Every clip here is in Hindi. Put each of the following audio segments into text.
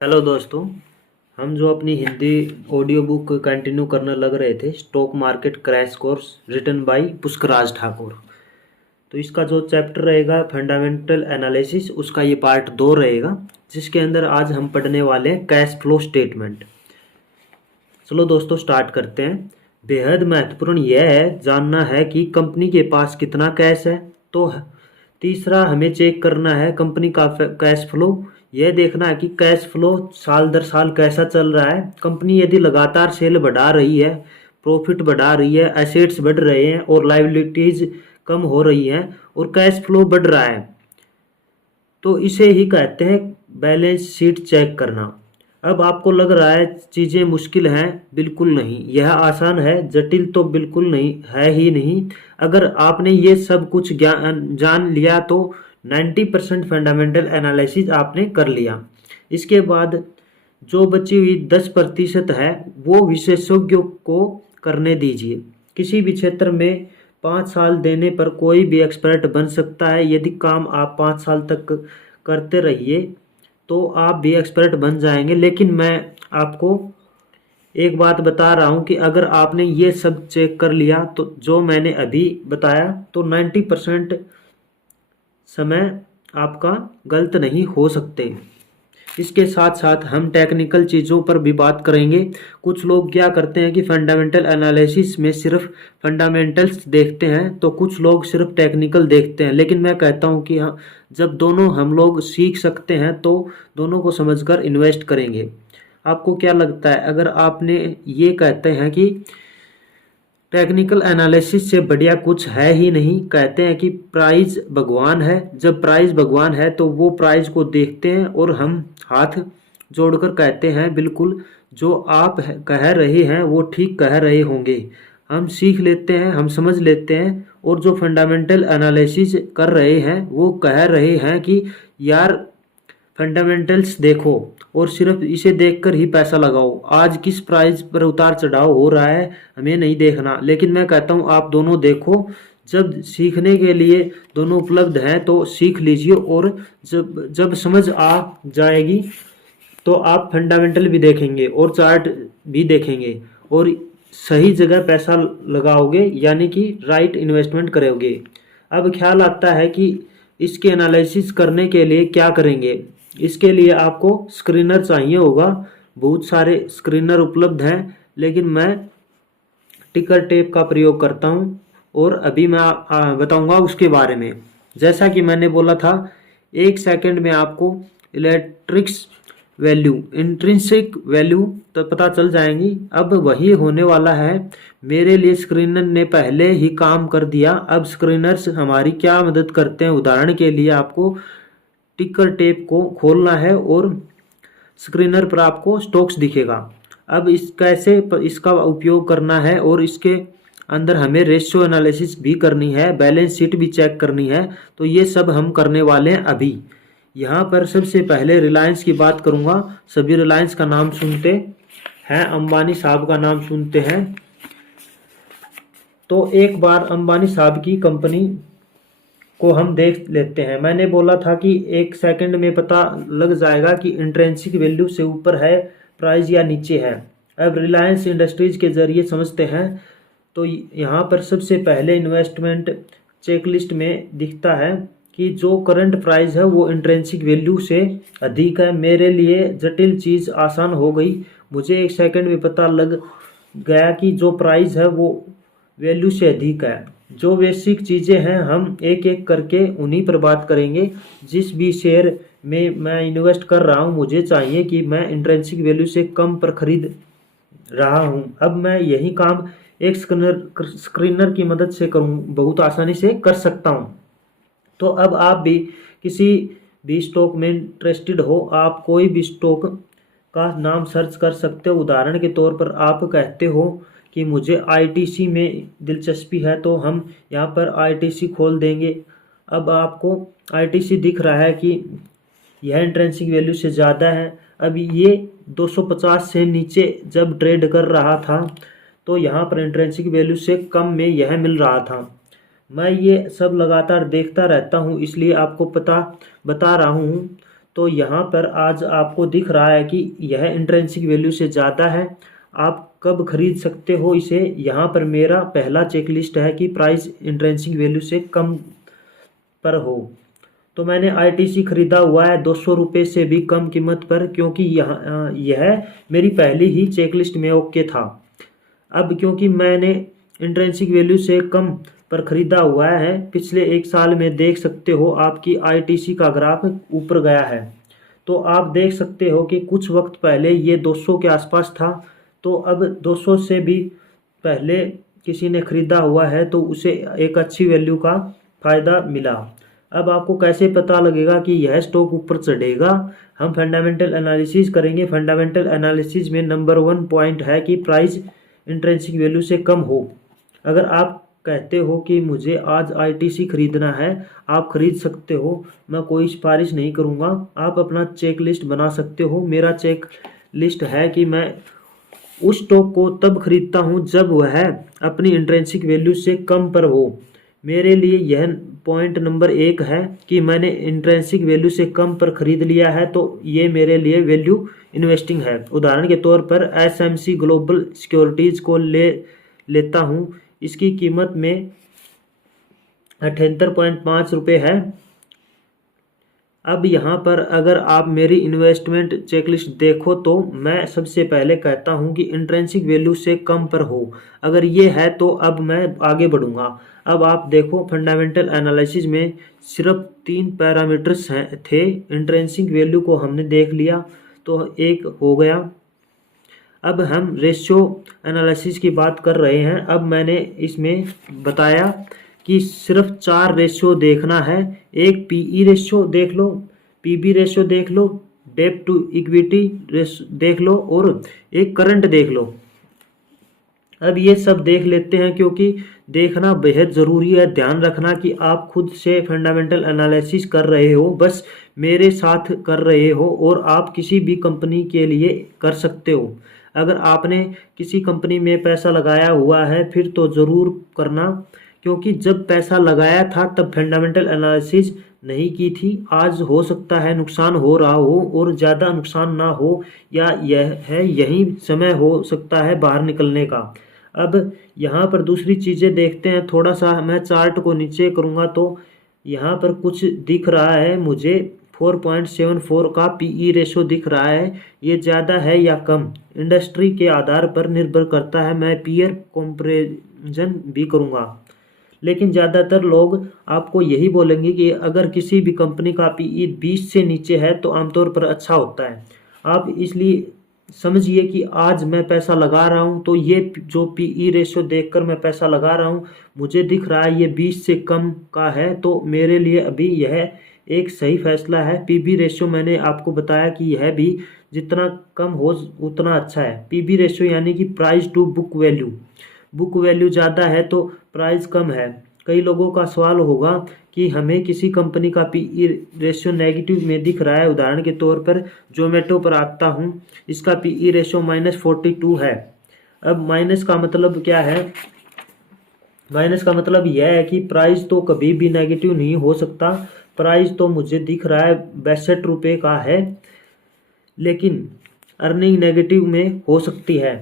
हेलो दोस्तों। हम जो अपनी हिंदी ऑडियो बुक कंटिन्यू करने लग रहे थे, stock market crash course written by Pushkaraj Thakur. तो इसका जो चैप्टर रहेगा फंडामेंटल एनालिसिस, उसका ये पार्ट 2 रहेगा, जिसके अंदर आज हम पढ़ने वाले हैं कैश फ्लो स्टेटमेंट। चलो दोस्तों स्टार्ट करते हैं। बेहद महत्वपूर्ण यह है जानना है कि कंपनी के पास कितना कैश है। तो तीसरा हमें चेक करना है कंपनी का कैश फ्लो। यह देखना है कि कैश फ्लो साल दर साल कैसा चल रहा है। कंपनी यदि लगातार सेल बढ़ा रही है, प्रॉफिट बढ़ा रही है, एसेट्स बढ़ रहे हैं और लायबिलिटीज कम हो रही हैं और कैश फ्लो बढ़ रहा है, तो इसे ही कहते हैं बैलेंस शीट चेक करना। अब आपको लग रहा है चीज़ें मुश्किल हैं, बिल्कुल नहीं, यह आसान है। जटिल तो बिल्कुल नहीं है ही नहीं। अगर आपने ये सब कुछ जान लिया तो 90% फंडामेंटल एनालिसिस आपने कर लिया। इसके बाद जो बची हुई 10% है वो विशेषज्ञों को करने दीजिए। किसी भी क्षेत्र में 5 साल देने पर कोई भी एक्सपर्ट बन सकता है। यदि काम आप 5 साल तक करते रहिए तो आप भी एक्सपर्ट बन जाएंगे। लेकिन मैं आपको एक बात बता रहा हूँ कि अगर आपने ये सब चेक कर लिया तो जो मैंने अभी बताया तो 90% समय आपका गलत नहीं हो सकते। इसके साथ साथ हम टेक्निकल चीज़ों पर भी बात करेंगे। कुछ लोग क्या करते हैं कि फंडामेंटल एनालिसिस में सिर्फ फंडामेंटल्स देखते हैं, तो कुछ लोग सिर्फ टेक्निकल देखते हैं। लेकिन मैं कहता हूं कि हाँ, जब दोनों हम लोग सीख सकते हैं तो दोनों को समझकर इन्वेस्ट करेंगे। आपको क्या लगता है अगर आपने ये कहते हैं कि टेक्निकल एनालिसिस से बढ़िया कुछ है ही नहीं, कहते हैं कि प्राइस भगवान है। जब प्राइस भगवान है तो वो प्राइस को देखते हैं और हम हाथ जोड़कर कहते हैं बिल्कुल जो आप कह रहे हैं वो ठीक कह रहे होंगे। हम सीख लेते हैं, हम समझ लेते हैं। और जो फंडामेंटल एनालिसिस कर रहे हैं वो कह रहे हैं कि यार फंडामेंटल्स देखो और सिर्फ इसे देखकर ही पैसा लगाओ। आज किस प्राइस पर उतार चढ़ाव हो रहा है हमें नहीं देखना। लेकिन मैं कहता हूँ आप दोनों देखो। जब सीखने के लिए दोनों उपलब्ध हैं तो सीख लीजिए, और जब जब समझ आ जाएगी तो आप फंडामेंटल भी देखेंगे और चार्ट भी देखेंगे और सही जगह पैसा लगाओगे, यानी कि राइट इन्वेस्टमेंट करोगे। अब ख्याल आता है कि इसके एनालिसिस करने के लिए क्या करेंगे। इसके लिए आपको स्क्रीनर चाहिए होगा। बहुत सारे स्क्रीनर उपलब्ध हैं, लेकिन मैं टिकर टेप का प्रयोग करता हूं और अभी मैं बताऊंगा उसके बारे में। जैसा कि मैंने बोला था, 1 सेकंड में आपको इलेक्ट्रिक्स वैल्यू, इंट्रिंसिक वैल्यू तो पता चल जाएंगी। अब वही होने वाला है। मेरे लिए स्क्रीनर ने पहले ही काम कर दिया। अब स्क्रीनर्स हमारी क्या मदद करते हैं। उदाहरण के लिए आपको टिकर टेप को खोलना है और स्क्रीनर पर आपको स्टॉक्स दिखेगा। अब इस कैसे इसका उपयोग करना है, और इसके अंदर हमें रेशियो एनालिसिस भी करनी है, बैलेंस शीट भी चेक करनी है। तो ये सब हम करने वाले हैं अभी। यहाँ पर सबसे पहले रिलायंस की बात करूँगा। सभी रिलायंस का नाम सुनते हैं, अंबानी साहब का नाम सुनते हैं। तो एक बार अंबानी साहब की कंपनी को हम देख लेते हैं। मैंने बोला था कि 1 सेकंड में पता लग जाएगा कि इंट्रिंसिक वैल्यू से ऊपर है प्राइस या नीचे है। अब रिलायंस इंडस्ट्रीज के जरिए समझते हैं। तो यहाँ पर सबसे पहले इन्वेस्टमेंट चेकलिस्ट में दिखता है कि जो करंट प्राइस है वो इंट्रिंसिक वैल्यू से अधिक है। मेरे लिए जटिल चीज़ आसान हो गई। मुझे 1 सेकंड में पता लग गया कि जो प्राइस है वो वैल्यू से अधिक है। जो बेसिक चीज़ें हैं हम एक एक करके उन्हीं पर बात करेंगे। जिस भी शेयर में मैं इन्वेस्ट कर रहा हूं, मुझे चाहिए कि मैं इंट्रिंसिक वैल्यू से कम पर खरीद रहा हूं। अब मैं यही काम एक स्क्रीनर की मदद से बहुत आसानी से कर सकता हूं। तो अब आप भी किसी भी स्टॉक में इंटरेस्टेड हो, आप कोई भी स्टॉक का नाम सर्च कर सकते हो। उदाहरण के तौर पर आप कहते हो कि मुझे आईटीसी में दिलचस्पी है, तो हम यहाँ पर आईटीसी खोल देंगे। अब आपको आईटीसी दिख रहा है कि यह इंट्रिंसिक वैल्यू से ज़्यादा है। अब ये 250 से नीचे जब ट्रेड कर रहा था तो यहाँ पर इंट्रिंसिक वैल्यू से कम में यह मिल रहा था। मैं ये सब लगातार देखता रहता हूँ, इसलिए आपको पता बता रहा हूँ। तो यहाँ पर आज आपको दिख रहा है कि यह इंट्रिंसिक वैल्यू से ज़्यादा है। आप कब खरीद सकते हो इसे, यहाँ पर मेरा पहला चेकलिस्ट है कि प्राइस इंट्रिंसिक वैल्यू से कम पर हो। तो मैंने आईटीसी खरीदा हुआ है 200 रुपये से भी कम कीमत पर, क्योंकि यह मेरी पहली ही चेकलिस्ट में ओके था। अब क्योंकि मैंने इंट्रिंसिक वैल्यू से कम पर ख़रीदा हुआ है, पिछले 1 साल में देख सकते हो आपकी आईटीसी का ग्राफ ऊपर गया है। तो आप देख सकते हो कि कुछ वक्त पहले ये 200 के आसपास था, तो अब 200 से भी पहले किसी ने ख़रीदा हुआ है तो उसे एक अच्छी वैल्यू का फ़ायदा मिला। अब आपको कैसे पता लगेगा कि यह स्टॉक ऊपर चढ़ेगा? हम फंडामेंटल एनालिसिस करेंगे। फंडामेंटल एनालिसिस में नंबर 1 पॉइंट है कि प्राइस इंट्रिंसिक वैल्यू से कम हो। अगर आप कहते हो कि मुझे आज आईटीसी खरीदना है, आप खरीद सकते हो, मैं कोई सिफारिश नहीं करूँगा। आप अपना चेक लिस्ट बना सकते हो। मेरा चेक लिस्ट है कि मैं उस स्टॉक को तब खरीदता हूँ जब वह अपनी इंट्रिंसिक वैल्यू से कम पर हो। मेरे लिए यह पॉइंट नंबर 1 है कि मैंने इंट्रिंसिक वैल्यू से कम पर खरीद लिया है, तो ये मेरे लिए वैल्यू इन्वेस्टिंग है। उदाहरण के तौर पर एसएमसी ग्लोबल सिक्योरिटीज़ को लेता हूँ। इसकी कीमत में 78.5 रुपये है। अब यहाँ पर अगर आप मेरी इन्वेस्टमेंट चेकलिस्ट देखो तो मैं सबसे पहले कहता हूँ कि इंट्रिंसिक वैल्यू से कम पर हो। अगर ये है तो अब मैं आगे बढ़ूँगा। अब आप देखो फंडामेंटल एनालिसिस में सिर्फ 3 पैरामीटर्स थे। इंट्रिंसिक वैल्यू को हमने देख लिया तो एक हो गया। अब हम रेशियो एनालिसिस की बात कर रहे हैं। अब मैंने इसमें बताया कि सिर्फ 4 रेशियो देखना है। एक पीई रेशियो देख लो, पीबी रेशियो देख लो, डेब्ट टू इक्विटी देख लो और एक करंट देख लो। अब ये सब देख लेते हैं क्योंकि देखना बेहद ज़रूरी है। ध्यान रखना कि आप खुद से फंडामेंटल एनालिसिस कर रहे हो, बस मेरे साथ कर रहे हो, और आप किसी भी कंपनी के लिए कर सकते हो। अगर आपने किसी कंपनी में पैसा लगाया हुआ है फिर तो ज़रूर करना, क्योंकि जब पैसा लगाया था तब फंडामेंटल एनालिसिस नहीं की थी। आज हो सकता है नुकसान हो रहा हो और ज़्यादा नुकसान ना हो, या यही समय हो सकता है बाहर निकलने का। अब यहाँ पर दूसरी चीज़ें देखते हैं। थोड़ा सा मैं चार्ट को नीचे करूँगा तो यहाँ पर कुछ दिख रहा है मुझे। 4.74 का पीई रेशो दिख रहा है। ये ज़्यादा है या कम, इंडस्ट्री के आधार पर निर्भर करता है। मैं पीयर कंपैरिजन भी करूँगा, लेकिन ज़्यादातर लोग आपको यही बोलेंगे कि अगर किसी भी कंपनी का पीई 20 से नीचे है तो आमतौर पर अच्छा होता है। आप इसलिए समझिए कि आज मैं पैसा लगा रहा हूं तो ये जो पीई रेशियो देखकर मैं पैसा लगा रहा हूं, मुझे दिख रहा है ये 20 से कम का है, तो मेरे लिए अभी यह एक सही फैसला है। पीबी रेशियो मैंने आपको बताया कि यह भी जितना कम हो उतना अच्छा है। पीबी रेशियो यानी कि price to book value. Book value ज़्यादा है तो प्राइस कम है। कई लोगों का सवाल होगा कि हमें किसी कंपनी का पीई रेशियो नेगेटिव में दिख रहा है। उदाहरण के तौर पर जोमेटो पर आता हूँ, इसका पीई रेशियो -42 है। अब माइनस का मतलब क्या है? माइनस का मतलब यह है कि प्राइस तो कभी भी नेगेटिव नहीं हो सकता। प्राइस तो मुझे दिख रहा है 62 रुपये का है, लेकिन अर्निंग नेगेटिव में हो सकती है।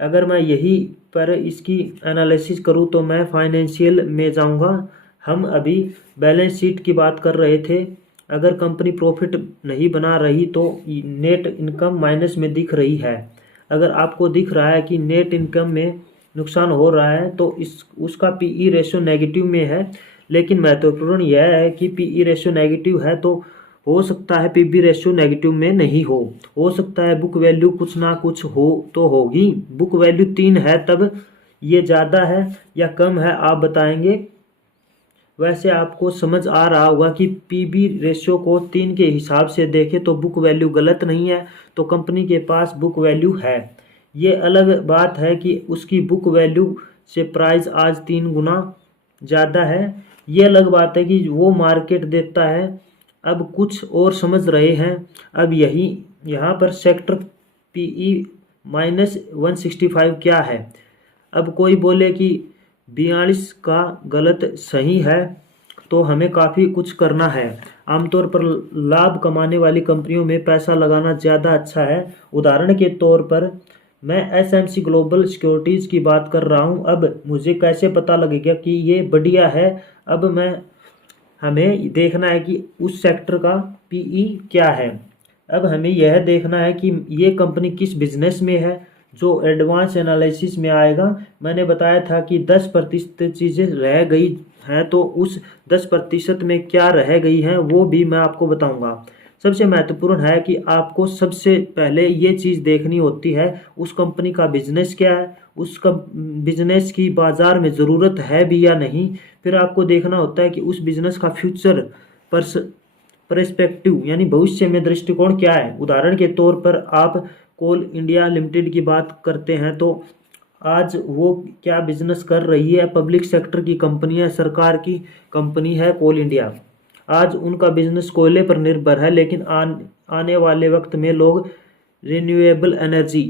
अगर मैं यही पर इसकी एनालिसिस करूं तो मैं फाइनेंशियल में जाऊंगा। हम अभी बैलेंस शीट की बात कर रहे थे। अगर कंपनी प्रॉफिट नहीं बना रही तो नेट इनकम माइनस में दिख रही है। अगर आपको दिख रहा है कि नेट इनकम में नुकसान हो रहा है तो उसका पीई रेशियो नेगेटिव में है। लेकिन महत्वपूर्ण यह है कि पीई रेशियो नेगेटिव है तो हो सकता है पीबी रेशियो नेगेटिव में नहीं हो सकता है बुक वैल्यू कुछ ना कुछ हो तो होगी। बुक वैल्यू 3 है, तब ये ज़्यादा है या कम है आप बताएंगे। वैसे आपको समझ आ रहा होगा कि पीबी रेशियो को 3 के हिसाब से देखें तो बुक वैल्यू गलत नहीं है, तो कंपनी के पास बुक वैल्यू है। ये अलग बात है कि उसकी बुक वैल्यू से प्राइस आज 3 गुना ज़्यादा है। ये अलग बात है कि वो मार्केट देता है। अब कुछ और समझ रहे हैं। अब यहाँ पर सेक्टर पीई -165 क्या है? अब कोई बोले कि 42 का गलत सही है तो हमें काफ़ी कुछ करना है। आमतौर पर लाभ कमाने वाली कंपनियों में पैसा लगाना ज़्यादा अच्छा है। उदाहरण के तौर पर मैं एसएमसी ग्लोबल सिक्योरिटीज़ की बात कर रहा हूँ। अब मुझे कैसे पता लगेगा कि ये बढ़िया है? अब हमें देखना है कि उस सेक्टर का पीई क्या है। अब हमें यह देखना है कि ये कंपनी किस बिजनेस में है, जो एडवांस एनालिसिस में आएगा। मैंने बताया था कि 10% चीज़ें रह गई हैं, तो उस 10% में क्या रह गई हैं वो भी मैं आपको बताऊंगा। सबसे महत्वपूर्ण है कि आपको सबसे पहले ये चीज़ देखनी होती है उस कंपनी का बिजनेस क्या है, उस बिजनेस की बाज़ार में ज़रूरत है भी या नहीं। फिर आपको देखना होता है कि उस बिजनेस का फ्यूचर पर्सपेक्टिव यानी भविष्य में दृष्टिकोण क्या है। उदाहरण के तौर पर आप कोल इंडिया लिमिटेड की बात करते हैं तो आज वो क्या बिजनेस कर रही है। पब्लिक सेक्टर की कंपनी है, सरकार की कंपनी है कोल इंडिया। आज उनका बिजनेस कोयले पर निर्भर है, लेकिन आने वाले वक्त में लोग रिन्यूएबल एनर्जी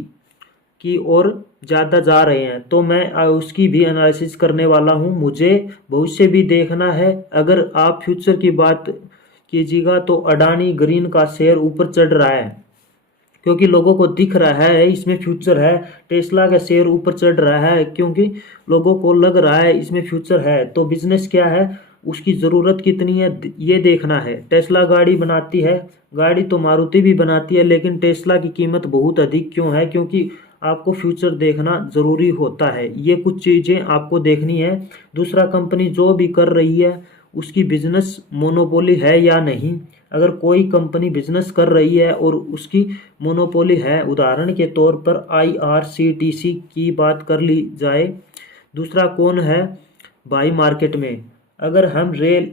की ओर ज़्यादा जा रहे हैं, तो मैं उसकी भी एनालिसिस करने वाला हूँ। मुझे भविष्य भी देखना है। अगर आप फ्यूचर की बात कीजिएगा तो अडानी ग्रीन का शेयर ऊपर चढ़ रहा है क्योंकि लोगों को दिख रहा है इसमें फ्यूचर है। टेस्ला का शेयर ऊपर चढ़ रहा है क्योंकि लोगों को लग रहा है इसमें फ्यूचर है। तो बिजनेस क्या है, उसकी ज़रूरत कितनी है, ये देखना है। टेस्ला गाड़ी बनाती है, गाड़ी तो मारुति भी बनाती है, लेकिन टेस्ला की कीमत बहुत अधिक क्यों है? क्योंकि आपको फ्यूचर देखना ज़रूरी होता है। ये कुछ चीज़ें आपको देखनी है। दूसरा, कंपनी जो भी कर रही है उसकी बिजनेस मोनोपोली है या नहीं। अगर कोई कंपनी बिजनेस कर रही है और उसकी मोनोपोली है, उदाहरण के तौर पर आईआरसीटीसी की बात कर ली जाए। दूसरा कौन है भाई मार्केट में? अगर हम रेल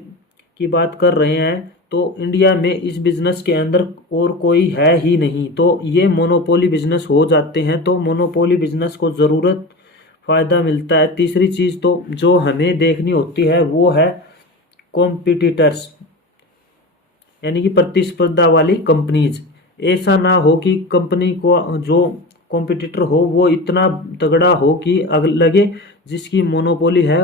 की बात कर रहे हैं तो इंडिया में इस बिज़नेस के अंदर और कोई है ही नहीं, तो ये मोनोपोली बिजनेस हो जाते हैं। तो मोनोपोली बिजनेस को ज़रूरत फ़ायदा मिलता है। तीसरी चीज़ तो जो हमें देखनी होती है वो है कॉम्पिटिटर्स, यानी कि प्रतिस्पर्धा वाली कंपनीज। ऐसा ना हो कि कंपनी को जो कॉम्पिटिटर हो वो इतना तगड़ा हो कि लगे जिसकी मोनोपोली है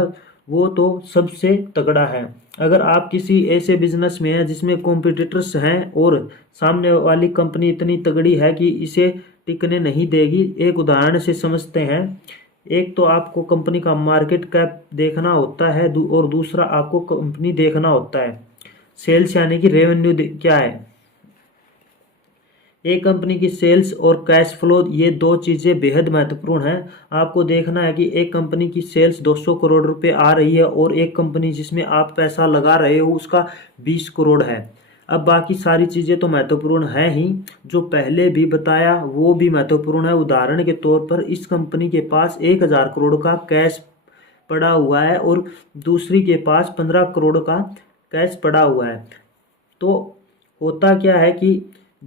वो तो सबसे तगड़ा है। अगर आप किसी ऐसे बिजनेस में हैं जिसमें कॉम्पिटिटर्स हैं और सामने वाली कंपनी इतनी तगड़ी है कि इसे टिकने नहीं देगी, एक उदाहरण से समझते हैं। एक तो आपको कंपनी का मार्केट कैप देखना होता है और दूसरा आपको कंपनी देखना होता है सेल्स यानी कि रेवेन्यू क्या है। एक कंपनी की सेल्स और कैश फ्लो, ये दो चीज़ें बेहद महत्वपूर्ण हैं। आपको देखना है कि एक कंपनी की सेल्स 200 करोड़ रुपए आ रही है और एक कंपनी जिसमें आप पैसा लगा रहे हो उसका 20 करोड़ है। अब बाकी सारी चीज़ें तो महत्वपूर्ण हैं ही, जो पहले भी बताया वो भी महत्वपूर्ण है। उदाहरण के तौर पर इस कंपनी के पास 1000 करोड़ का कैश पड़ा हुआ है और दूसरी के पास 15 करोड़ का कैश पड़ा हुआ है। तो होता क्या है कि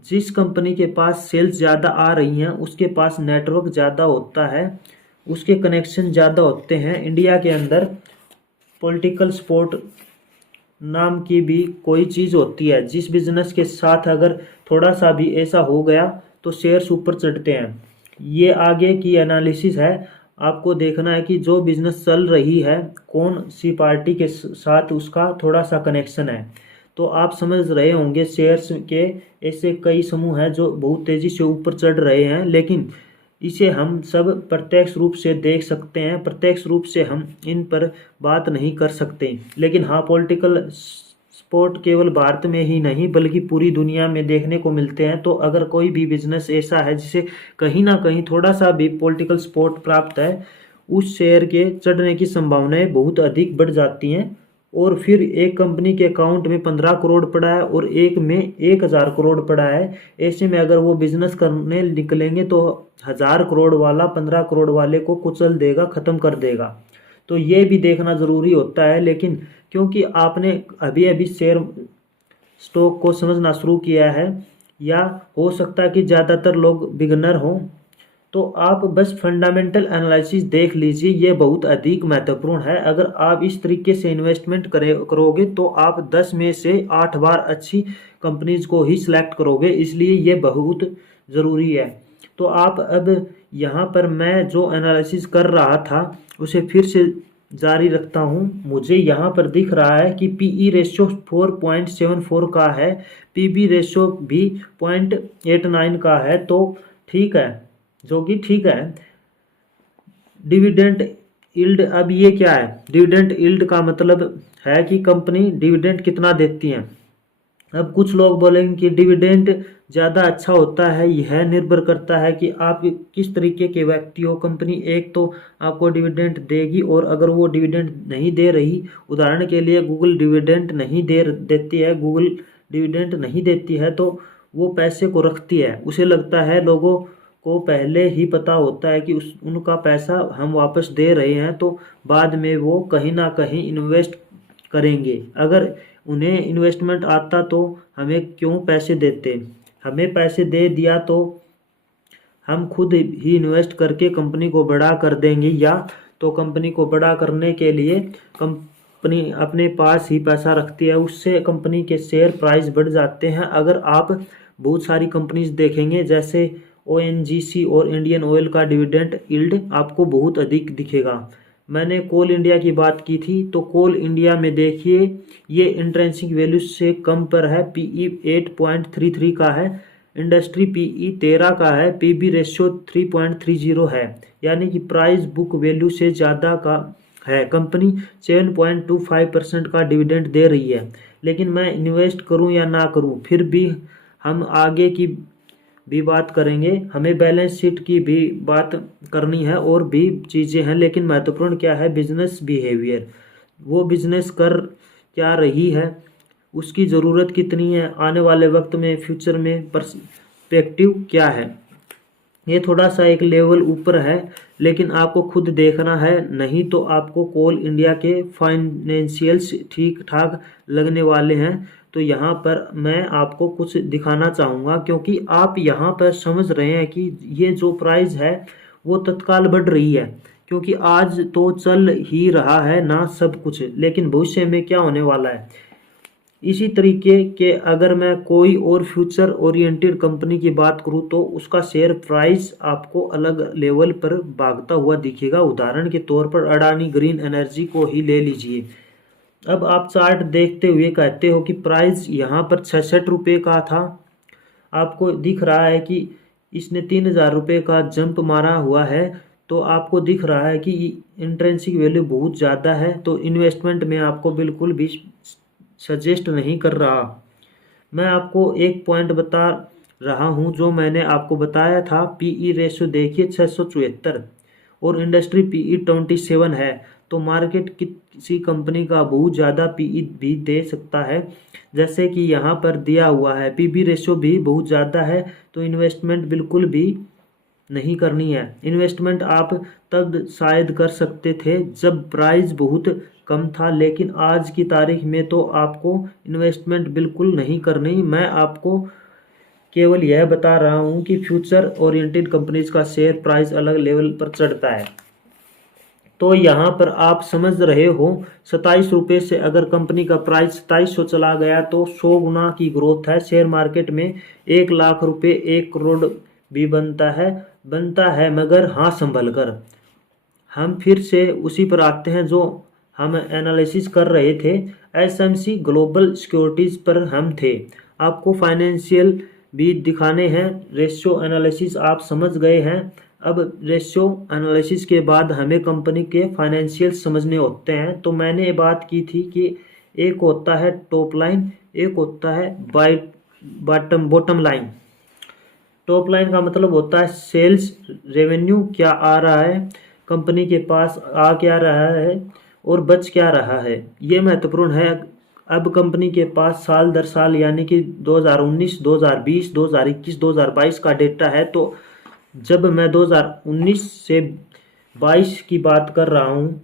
जिस कंपनी के पास सेल्स ज़्यादा आ रही हैं उसके पास नेटवर्क ज़्यादा होता है, उसके कनेक्शन ज़्यादा होते हैं। इंडिया के अंदर पॉलिटिकल सपोर्ट नाम की भी कोई चीज़ होती है। जिस बिजनेस के साथ अगर थोड़ा सा भी ऐसा हो गया तो शेयर्स ऊपर चढ़ते हैं। ये आगे की एनालिसिस है। आपको देखना है कि जो बिजनेस चल रही है कौन सी पार्टी के साथ उसका थोड़ा सा कनेक्शन है। तो आप समझ रहे होंगे शेयर्स के ऐसे कई समूह हैं जो बहुत तेज़ी से ऊपर चढ़ रहे हैं, लेकिन इसे हम सब प्रत्यक्ष रूप से देख सकते हैं। प्रत्यक्ष रूप से हम इन पर बात नहीं कर सकते, लेकिन हाँ पॉलिटिकल सपोर्ट केवल भारत में ही नहीं बल्कि पूरी दुनिया में देखने को मिलते हैं। तो अगर कोई भी बिजनेस ऐसा है जिसे कहीं ना कहीं थोड़ा सा भी पॉलिटिकल सपोर्ट प्राप्त है, उस शेयर के चढ़ने की संभावनाएं बहुत अधिक बढ़ जाती हैं। और फिर एक कंपनी के अकाउंट में 15 करोड़ पड़ा है और एक में 1000 करोड़ पड़ा है। ऐसे में अगर वो बिजनेस करने निकलेंगे तो 1000 करोड़ वाला 15 करोड़ वाले को कुचल देगा, ख़त्म कर देगा। तो ये भी देखना ज़रूरी होता है। लेकिन क्योंकि आपने अभी अभी शेयर स्टॉक को समझना शुरू किया है या हो सकता है कि ज़्यादातर लोग बिगनर हों, तो आप बस फंडामेंटल एनालिसिस देख लीजिए, ये बहुत अधिक महत्वपूर्ण है। अगर आप इस तरीके से इन्वेस्टमेंट करोगे तो आप 10 में से 8 बार अच्छी कंपनीज को ही सिलेक्ट करोगे, इसलिए ये बहुत ज़रूरी है। तो आप अब यहाँ पर मैं जो एनालिसिस कर रहा था उसे फिर से जारी रखता हूँ, मुझे यहाँ पर दिख रहा है कि पीई रेशियो 4.74 का है, पीबी रेशियो भी 0.89 का है, तो ठीक है, जो कि ठीक है। डिविडेंड यील्ड, अब ये क्या है? डिविडेंड यील्ड का मतलब है कि कंपनी डिविडेंड कितना देती है। अब कुछ लोग बोलेंगे कि डिविडेंड ज़्यादा अच्छा होता है, यह निर्भर करता है कि आप किस तरीके के व्यक्ति हो। कंपनी एक तो आपको डिविडेंड देगी, और अगर वो डिविडेंड नहीं दे रही, उदाहरण के लिए गूगल डिविडेंड नहीं देती है, गूगल डिविडेंड नहीं देती है, तो वो पैसे को रखती है, उसे लगता है, लोगों को पहले ही पता होता है कि उनका पैसा हम वापस दे रहे हैं, तो बाद में वो कहीं ना कहीं इन्वेस्ट करेंगे। अगर उन्हें इन्वेस्टमेंट आता तो हमें क्यों पैसे देते, हमें पैसे दे दिया तो हम खुद ही इन्वेस्ट करके कंपनी को बड़ा कर देंगे, या तो कंपनी को बड़ा करने के लिए कंपनी अपने पास ही पैसा रखती है, उससे कंपनी के शेयर प्राइस बढ़ जाते हैं। अगर आप बहुत सारी कंपनीज देखेंगे, जैसे ओएनजीसी और इंडियन ऑयल का डिविडेंड यील्ड आपको बहुत अधिक दिखेगा। मैंने कोल इंडिया की बात की थी, तो कोल इंडिया में देखिए, ये इंट्रेंसिक वैल्यू से कम पर है, पीई 8.33 का है, इंडस्ट्री पीई 13 का है, पीबी रेशियो 3.30 है, यानी कि प्राइस बुक वैल्यू से ज़्यादा का है। कंपनी 7.25% का डिविडेंड दे रही है, लेकिन मैं इन्वेस्ट करूं या ना करूं, फिर भी हम आगे की भी बात करेंगे, हमें बैलेंस शीट की भी बात करनी है, और भी चीज़ें हैं, लेकिन महत्वपूर्ण क्या है? बिजनेस बिहेवियर, वो बिजनेस कर क्या रही है, उसकी ज़रूरत कितनी है, आने वाले वक्त में, फ्यूचर में पर्सपेक्टिव क्या है। ये थोड़ा सा एक लेवल ऊपर है, लेकिन आपको खुद देखना है, नहीं तो आपको कोल इंडिया के फाइनेंशियल्स ठीक ठाक लगने वाले हैं। तो यहाँ पर मैं आपको कुछ दिखाना चाहूँगा, क्योंकि आप यहाँ पर समझ रहे हैं कि ये जो प्राइस है वो तत्काल बढ़ रही है, क्योंकि आज तो चल ही रहा है ना सब कुछ, लेकिन भविष्य में क्या होने वाला है। इसी तरीके के अगर मैं कोई और फ्यूचर ओरिएंटेड कंपनी की बात करूं, तो उसका शेयर प्राइस आपको अलग लेवल पर भागता हुआ दिखेगा। उदाहरण के तौर पर अडानी ग्रीन एनर्जी को ही ले लीजिए। अब आप चार्ट देखते हुए कहते हो कि प्राइस यहाँ पर 66 रुपये का था, आपको दिख रहा है कि इसने 3000 रुपये का जंप मारा हुआ है, तो आपको दिख रहा है कि इंट्रेंसिक वैल्यू बहुत ज़्यादा है, तो इन्वेस्टमेंट में आपको बिल्कुल भी सजेस्ट नहीं कर रहा। मैं आपको एक पॉइंट बता रहा हूं, जो मैंने आपको बताया था, पीई रेशियो देखिए 674, और इंडस्ट्री पीई 27 है, तो मार्केट किसी कंपनी का बहुत ज़्यादा पीई भी दे सकता है, जैसे कि यहाँ पर दिया हुआ है। पीबी रेशियो भी बहुत ज़्यादा है, तो इन्वेस्टमेंट बिल्कुल भी नहीं करनी है। इन्वेस्टमेंट आप तब शायद कर सकते थे जब प्राइस बहुत कम था, लेकिन आज की तारीख में तो आपको इन्वेस्टमेंट बिल्कुल नहीं करनी। मैं आपको केवल यह बता रहा हूं कि फ्यूचर ओरिएंटेड कंपनीज का शेयर प्राइस अलग लेवल पर चढ़ता है। तो यहाँ पर आप समझ रहे हो, 27 रुपये से अगर कंपनी का प्राइस 2700 चला गया, तो 100 गुना की ग्रोथ है। शेयर मार्केट में 1 लाख रुपये 1 करोड़ भी बनता है, मगर हाँ संभल कर। हम फिर से उसी पर आते हैं जो हम एनालिसिस कर रहे थे, एसएमसी ग्लोबल सिक्योरिटीज़ पर हम थे। आपको फाइनेंशियल भी दिखाने हैं, रेशियो एनालिसिस आप समझ गए हैं। अब रेशियो एनालिसिस के बाद हमें कंपनी के फाइनेंशियल समझने होते हैं। तो मैंने बात की थी कि एक होता है टॉप लाइन, एक होता है बॉटम लाइन। टॉप लाइन का मतलब होता है सेल्स रेवेन्यू, क्या आ रहा है कंपनी के पास, आ क्या रहा है और बच क्या रहा है, ये महत्वपूर्ण है। अब कंपनी के पास साल दर साल यानी कि 2019, 2020, 2021, 2022 का डेटा है। तो जब मैं 2019 से 22 की बात कर रहा हूँ,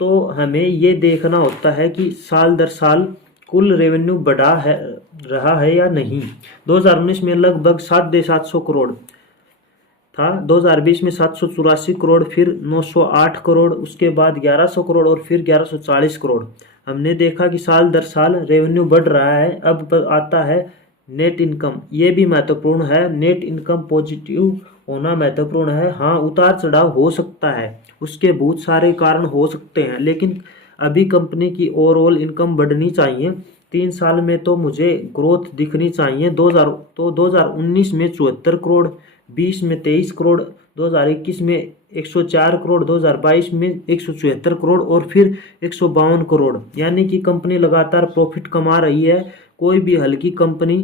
तो हमें ये देखना होता है कि साल दर साल कुल रेवेन्यू बढ़ा है रहा है या नहीं। 2019 में लगभग 7,700 करोड़ था, 2020 में 784 करोड़, फिर 908 करोड़, उसके बाद 1100 करोड़ और फिर 1140 करोड़। हमने देखा कि साल दर साल रेवेन्यू बढ़ रहा है। अब आता है नेट इनकम ये भी महत्वपूर्ण है, नेट इनकम पॉजिटिव होना महत्वपूर्ण है। हाँ, उतार चढ़ाव हो सकता है, उसके बहुत सारे कारण हो सकते हैं, लेकिन अभी कंपनी की ओवरऑल इनकम बढ़नी चाहिए। 3 साल में तो मुझे ग्रोथ दिखनी चाहिए। 2019 में 74 करोड़, 20 में 23 करोड़, 2021 में 104 करोड़, 2022 में 174 करोड़ और फिर 152 करोड़, यानी कि कंपनी लगातार प्रॉफिट कमा रही है। कोई भी हल्की कंपनी,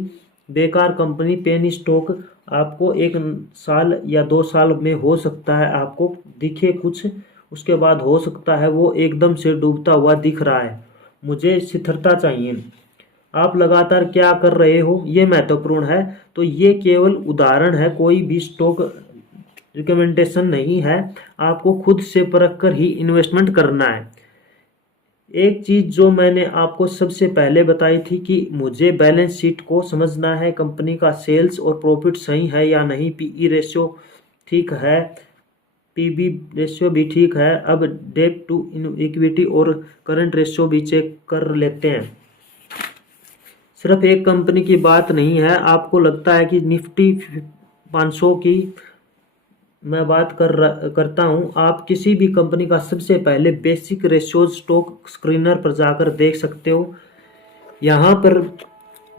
बेकार कंपनी, पेनी स्टॉक आपको 1 साल या 2 साल में हो सकता है आपको दिखे कुछ, उसके बाद हो सकता है वो एकदम से डूबता हुआ दिख रहा है। मुझे स्थिरता चाहिए। आप लगातार क्या कर रहे हो ये महत्वपूर्ण है। तो ये केवल उदाहरण है, कोई भी स्टॉक रिकमेंडेशन नहीं है। आपको खुद से परख कर ही इन्वेस्टमेंट करना है। एक चीज़ जो मैंने आपको सबसे पहले बताई थी कि मुझे बैलेंस शीट को समझना है, कंपनी का सेल्स और प्रॉफिट सही है या नहीं, पीई रेशियो ठीक है, पीबी रेशियो भी ठीक है। अब डेट टू इक्विटी और करंट रेशियो भी चेक कर लेते हैं। सिर्फ एक कंपनी की बात नहीं है। आपको लगता है कि निफ्टी 500 की मैं बात करता हूं, आप किसी भी कंपनी का सबसे पहले बेसिक रेशियोज स्टॉक स्क्रीनर पर जाकर देख सकते हो। यहाँ पर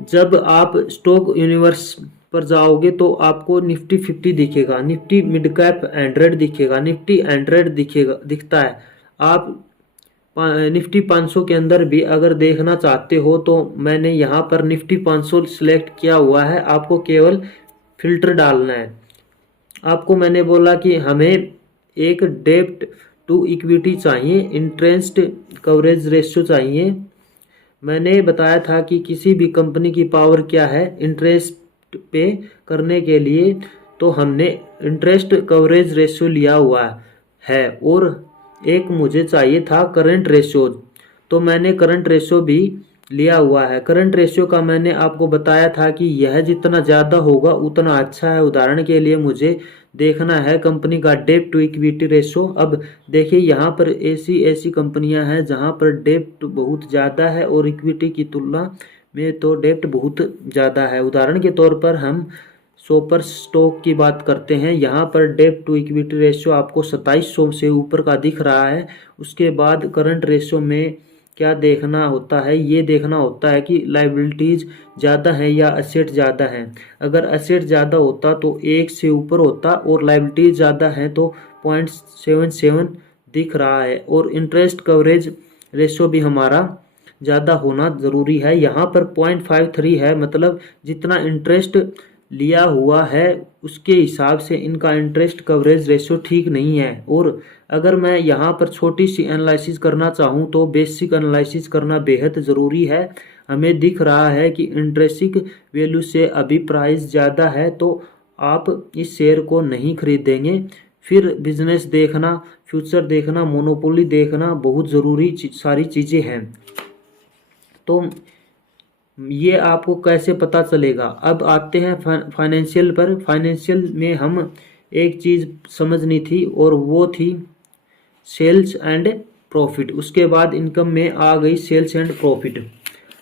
जब आप स्टॉक यूनिवर्स पर जाओगे तो आपको निफ्टी 50 दिखेगा, निफ्टी मिड कैप 100 दिखेगा, निफ्टी 100 दिखता है। आप निफ्टी 500 के अंदर भी अगर देखना चाहते हो तो मैंने यहाँ पर निफ्टी 500 सिलेक्ट किया हुआ है। आपको केवल फिल्टर डालना है। आपको मैंने बोला कि हमें एक डेब्ट टू इक्विटी चाहिए, इंटरेस्ट कवरेज रेशियो चाहिए। मैंने बताया था कि किसी भी कंपनी की पावर क्या है इंटरेस्ट पे करने के लिए, तो हमने इंटरेस्ट कवरेज रेशियो लिया हुआ है और एक मुझे चाहिए था करंट रेशियो, तो मैंने करंट रेशियो भी लिया हुआ है। करंट रेशियो का मैंने आपको बताया था कि यह जितना ज़्यादा होगा उतना अच्छा है। उदाहरण के लिए मुझे देखना है कंपनी का डेब्ट टू इक्विटी रेशियो। अब देखिए यहाँ पर ऐसी कंपनियां हैं जहाँ पर डेब्ट बहुत ज़्यादा है और इक्विटी की तुलना में तो डेब्ट बहुत ज़्यादा है। उदाहरण के तौर पर हम सुपर स्टॉक की बात करते हैं। यहाँ पर डेब्ट टू इक्विटी रेशियो आपको 2700 से ऊपर का दिख रहा है। उसके बाद करंट रेशियो में क्या देखना होता है, ये देखना होता है कि लायबिलिटीज़ ज़्यादा है या असेट ज़्यादा है। अगर असेट ज़्यादा होता तो 1 से ऊपर होता और लायबिलिटीज़ ज़्यादा है तो 0.77 दिख रहा है। और इंटरेस्ट कवरेज रेशियो भी हमारा ज़्यादा होना ज़रूरी है। यहाँ पर 0.53 है, मतलब जितना इंटरेस्ट लिया हुआ है उसके हिसाब से इनका इंटरेस्ट कवरेज रेशियो ठीक नहीं है। और अगर मैं यहाँ पर छोटी सी एनालिसिस करना चाहूँ तो बेसिक एनालिसिस करना बेहद ज़रूरी है। हमें दिख रहा है कि इंट्रिंसिक वैल्यू से अभी प्राइस ज़्यादा है तो आप इस शेयर को नहीं खरीदेंगे। फिर बिजनेस देखना, फ्यूचर देखना, मोनोपोली देखना बहुत ज़रूरी सारी चीज़ें हैं। तो ये आपको कैसे पता चलेगा। अब आते हैं फाइनेंशियल पर। फाइनेंशियल में हम एक चीज़ समझनी थी और वो थी सेल्स एंड प्रॉफिट। उसके बाद इनकम में आ गई सेल्स एंड प्रॉफिट।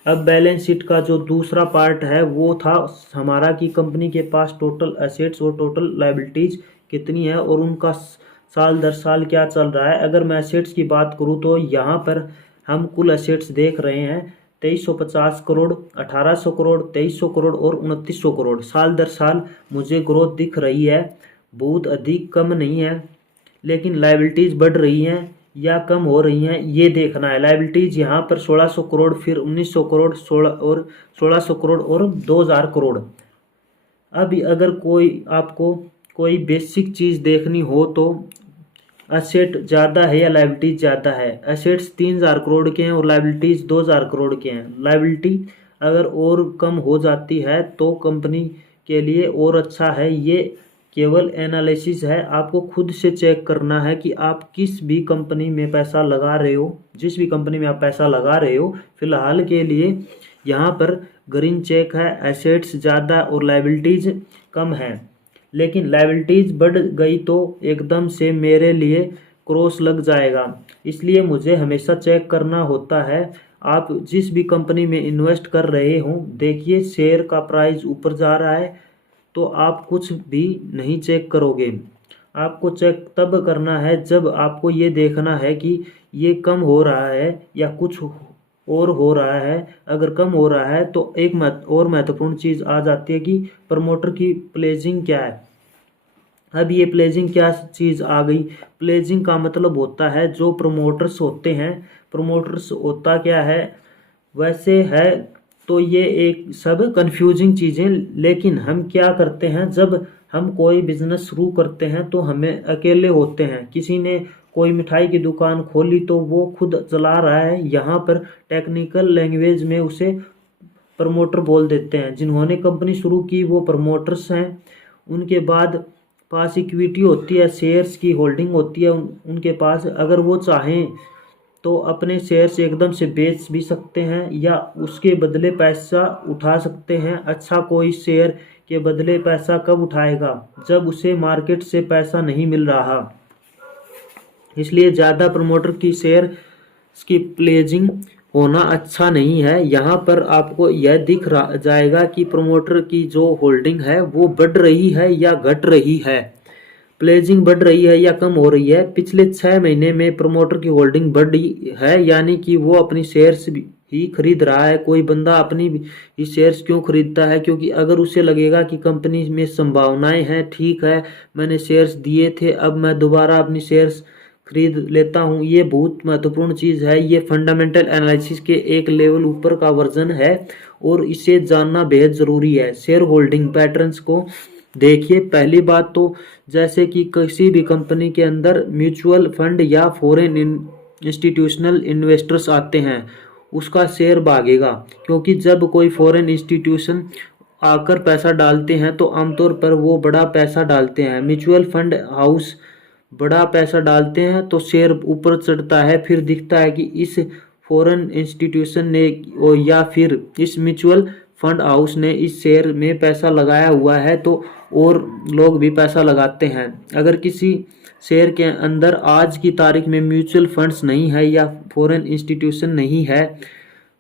अब बैलेंस शीट का जो दूसरा पार्ट है वो था हमारा कि कंपनी के पास टोटल एसेट्स और टोटल लायबिलिटीज़ कितनी है और उनका साल दर साल क्या चल रहा है। अगर मैं एसेट्स की बात करूँ तो यहाँ पर हम कुल एसेट्स देख रहे हैं 2350 करोड़, 1800 करोड़, 2300 करोड़ और 2900 करोड़। साल दर साल मुझे ग्रोथ दिख रही है, बहुत अधिक कम नहीं है, लेकिन लायबिलिटीज़ बढ़ रही हैं या कम हो रही हैं ये देखना है। लायबिलिटीज़ यहाँ पर 1600 करोड़, फिर 1900 करोड़, 1600 करोड़ और 2000 करोड़। अब अगर आपको कोई बेसिक चीज़ देखनी हो तो एसेट ज़्यादा है या लायबिलिटीज़ ज़्यादा है। एसेट्स 3000 करोड़ के हैं और लायबिलिटीज़ 2000 करोड़ के हैं। लायबिलिटी अगर और कम हो जाती है तो कंपनी के लिए और अच्छा है। ये केवल एनालिसिस है, आपको खुद से चेक करना है कि आप किस भी कंपनी में पैसा लगा रहे हो। जिस भी कंपनी में आप पैसा लगा रहे हो फिलहाल के लिए यहाँ पर ग्रीन चेक है, एसेट्स ज़्यादा और लायबिलिटीज़ कम है। लेकिन लायबिलिटीज़ बढ़ गई तो एकदम से मेरे लिए क्रॉस लग जाएगा, इसलिए मुझे हमेशा चेक करना होता है। आप जिस भी कंपनी में इन्वेस्ट कर रहे हो, देखिए शेयर का प्राइस ऊपर जा रहा है तो आप कुछ भी नहीं चेक करोगे। आपको चेक तब करना है जब आपको ये देखना है कि ये कम हो रहा है या कुछ और हो रहा है। अगर कम हो रहा है तो एक और महत्वपूर्ण चीज़ आ जाती है कि प्रमोटर की प्लेजिंग क्या है। अब ये प्लेजिंग क्या चीज़ आ गई। प्लेजिंग का मतलब होता है जो प्रमोटर्स होते हैं, प्रमोटर्स होता क्या है वैसे है तो ये एक सब कंफ्यूजिंग चीज़ें। लेकिन हम क्या करते हैं, जब हम कोई बिजनेस शुरू करते हैं तो हमें अकेले होते हैं। किसी ने कोई मिठाई की दुकान खोली तो वो खुद चला रहा है, यहाँ पर टेक्निकल लैंग्वेज में उसे प्रमोटर बोल देते हैं। जिन्होंने कंपनी शुरू की वो प्रमोटर्स हैं। उनके बाद पास इक्विटी होती है, शेयर्स की होल्डिंग होती है उनके पास। अगर वो चाहें तो अपने शेयर्स एकदम से बेच भी सकते हैं या उसके बदले पैसा उठा सकते हैं। अच्छा, कोई शेयर के बदले पैसा कब उठाएगा, जब उसे मार्केट से पैसा नहीं मिल रहा। इसलिए ज़्यादा प्रमोटर की शेयर की प्लेजिंग होना अच्छा नहीं है। यहाँ पर आपको यह दिख जाएगा कि प्रमोटर की जो होल्डिंग है वो बढ़ रही है या घट रही है, प्लेजिंग बढ़ रही है या कम हो रही है। पिछले 6 महीने में प्रमोटर की होल्डिंग बढ़ी है, यानी कि वो अपनी शेयर्स ही खरीद रहा है। कोई बंदा अपनी ही शेयर्स क्यों खरीदता है, क्योंकि अगर उसे लगेगा कि कंपनी में संभावनाएं हैं, ठीक है मैंने शेयर्स दिए थे अब मैं दोबारा अपनी शेयर्स खरीद लेता हूँ। ये बहुत महत्वपूर्ण चीज़ है। ये फंडामेंटल एनालिसिस के एक लेवल ऊपर का वर्जन है और इसे जानना बेहद ज़रूरी है। शेयर होल्डिंग पैटर्न्स को देखिए। पहली बात तो जैसे कि किसी भी कंपनी के अंदर म्यूचुअल फंड या फॉरेन इंस्टीट्यूशनल इन्वेस्टर्स आते हैं, उसका शेयर भागेगा। क्योंकि जब कोई फॉरेन इंस्टीट्यूशन आकर पैसा डालते हैं तो आमतौर पर वो बड़ा पैसा डालते हैं। म्यूचुअल फंड हाउस बड़ा पैसा डालते हैं तो शेयर ऊपर चढ़ता है। फिर दिखता है कि इस फॉरेन इंस्टीट्यूशन ने या फिर इस म्यूचुअल फंड हाउस ने इस शेयर में पैसा लगाया हुआ है तो और लोग भी पैसा लगाते हैं। अगर किसी शेयर के अंदर आज की तारीख में म्यूचुअल फंड्स नहीं है या फॉरेन इंस्टीट्यूशन नहीं है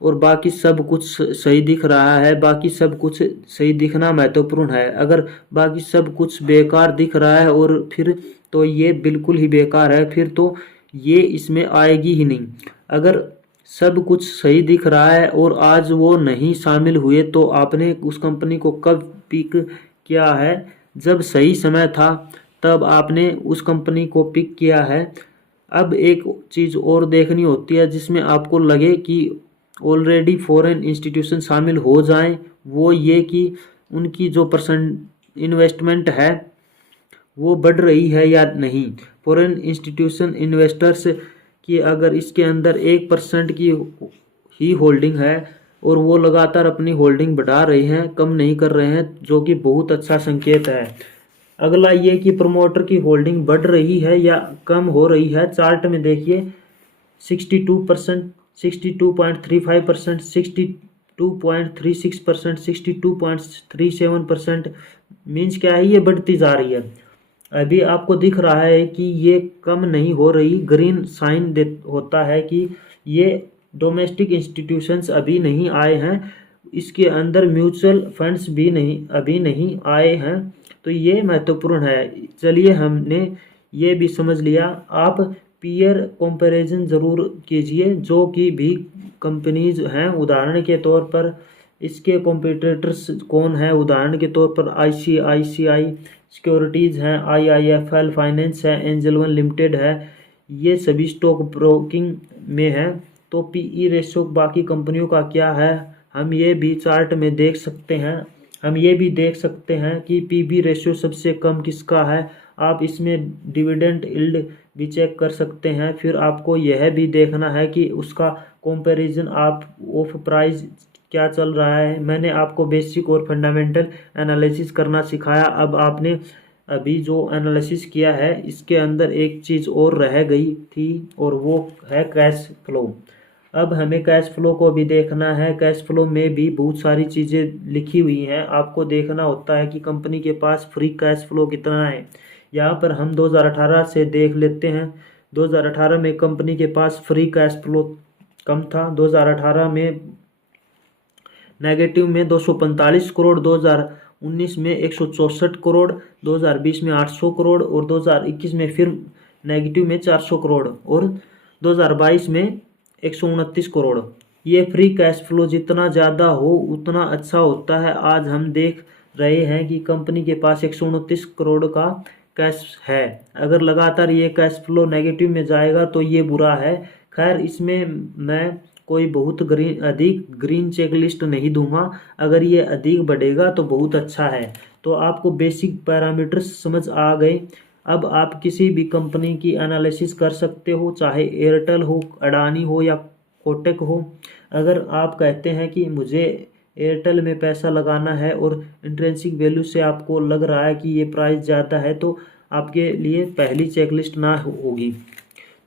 और बाकी सब कुछ सही दिख रहा है, बाकी सब कुछ सही दिखना महत्वपूर्ण है। अगर बाकी सब कुछ बेकार दिख रहा है और फिर तो ये बिल्कुल ही बेकार है, फिर तो ये इसमें आएगी ही नहीं। अगर सब कुछ सही दिख रहा है और आज वो नहीं शामिल हुए तो आपने उस कंपनी को कब पिक किया है, जब सही समय था तब आपने उस कंपनी को पिक किया है। अब एक चीज़ और देखनी होती है जिसमें आपको लगे कि ऑलरेडी फॉरेन इंस्टीट्यूशन शामिल हो जाएं, वो ये कि उनकी जो परसेंट इन्वेस्टमेंट है वो बढ़ रही है या नहीं। फॉरेन इंस्टीट्यूशन इन्वेस्टर्स की अगर इसके अंदर 1% की ही होल्डिंग है और वो लगातार अपनी होल्डिंग बढ़ा रहे हैं, कम नहीं कर रहे हैं, जो कि बहुत अच्छा संकेत है। अगला ये कि प्रमोटर की होल्डिंग बढ़ रही है या कम हो रही है। चार्ट में देखिए 62%, 62.35%, 62.36%, 62.37%। मीन्स क्या है, ये बढ़ती जा रही है। अभी आपको दिख रहा है कि ये कम नहीं हो रही। ग्रीन साइन होता है कि ये डोमेस्टिक इंस्टीट्यूशंस अभी नहीं आए हैं, इसके अंदर म्यूचुअल फंड्स भी अभी नहीं आए हैं, तो ये महत्वपूर्ण है। चलिए हमने ये भी समझ लिया। आप पीयर कंपैरिजन ज़रूर कीजिए जो कि भी कंपनीज हैं। उदाहरण के तौर पर इसके कॉम्पिटिटर्स कौन है, उदाहरण के तौर पर ICICI सिक्योरिटीज़ हैं, IIFL फाइनेंस है, एंजल वन लिमिटेड है, ये सभी स्टॉक ब्रोकिंग में है। तो PE रेशो बाकी कंपनियों का क्या है, हम ये भी चार्ट में देख सकते हैं। हम ये भी देख सकते हैं कि PB रेशो सबसे कम किसका है। आप इसमें डिविडेंड यील्ड भी चेक कर सकते हैं। फिर आपको यह भी देखना है कि उसका कंपैरिजन ऑफ प्राइस क्या चल रहा है। मैंने आपको बेसिक और फंडामेंटल एनालिसिस करना सिखाया। अब आपने अभी जो एनालिसिस किया है इसके अंदर एक चीज़ और रह गई थी और वो है कैश फ्लो। अब हमें कैश फ्लो को भी देखना है। कैश फ्लो में भी बहुत सारी चीज़ें लिखी हुई हैं। आपको देखना होता है कि कंपनी के पास फ्री कैश फ्लो कितना है। यहाँ पर हम 2018 से देख लेते हैं। 2018 में कंपनी के पास फ्री कैश फ्लो कम था। 2018 में नेगेटिव में 245 करोड़, 2019 में 164 करोड़, 2020 में 800 करोड़ और 2021 में फिर नेगेटिव में 400 करोड़ और 2022 में 129 करोड़। ये फ्री कैश फ्लो जितना ज़्यादा हो उतना अच्छा होता है। आज हम देख रहे हैं कि कंपनी के पास 129 करोड़ का कैश है। अगर लगातार ये कैश फ्लो नेगेटिव में जाएगा तो ये बुरा है। खैर, इसमें मैं कोई बहुत अधिक ग्रीन चेकलिस्ट नहीं दूंगा। अगर ये अधिक बढ़ेगा तो बहुत अच्छा है। तो आपको बेसिक पैरामीटर्स समझ आ गए। अब आप किसी भी कंपनी की एनालिसिस कर सकते हो, चाहे एयरटेल हो, अडानी हो या कोटक हो। अगर आप कहते हैं कि मुझे एयरटेल में पैसा लगाना है और इंट्रिंसिक वैल्यू से आपको लग रहा है कि ये प्राइस ज़्यादा है, तो आपके लिए पहली चेकलिस्ट ना होगी।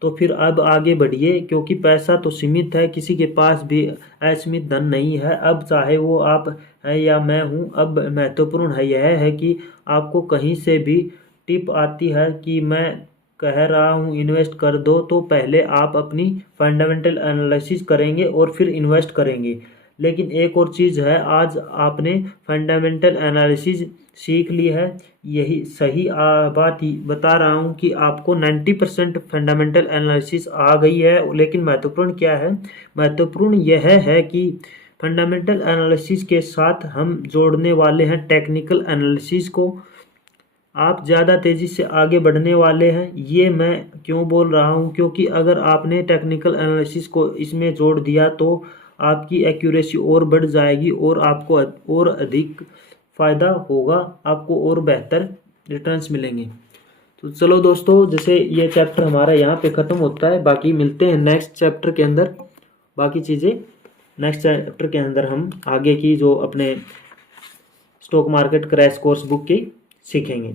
तो फिर अब आगे बढ़िए, क्योंकि पैसा तो सीमित है, किसी के पास भी असीमित धन नहीं है। अब चाहे वो आप हैं या मैं हूँ, अब महत्वपूर्ण है यह है कि आपको कहीं से भी टिप आती है कि मैं कह रहा हूँ इन्वेस्ट कर दो, तो पहले आप अपनी फंडामेंटल एनालिसिस करेंगे और फिर इन्वेस्ट करेंगे। लेकिन एक और चीज़ है, आज आपने फंडामेंटल एनालिसिस सीख ली है, यही सही बात ही बता रहा हूँ कि आपको 90% फंडामेंटल एनालिसिस आ गई है। लेकिन महत्वपूर्ण क्या है? महत्वपूर्ण यह है कि फंडामेंटल एनालिसिस के साथ हम जोड़ने वाले हैं टेक्निकल एनालिसिस को। आप ज़्यादा तेज़ी से आगे बढ़ने वाले हैं। ये मैं क्यों बोल रहा हूँ? क्योंकि अगर आपने टेक्निकल एनालिसिस को इसमें जोड़ दिया तो आपकी एक्यूरेसी और बढ़ जाएगी और आपको और अधिक फ़ायदा होगा, आपको और बेहतर रिटर्न्स मिलेंगे। तो चलो दोस्तों, जैसे ये चैप्टर हमारा यहाँ पे ख़त्म होता है, बाकी मिलते हैं नेक्स्ट चैप्टर के अंदर। बाकी चीज़ें नेक्स्ट चैप्टर के अंदर हम आगे की जो अपने stock market crash course book की सीखेंगे।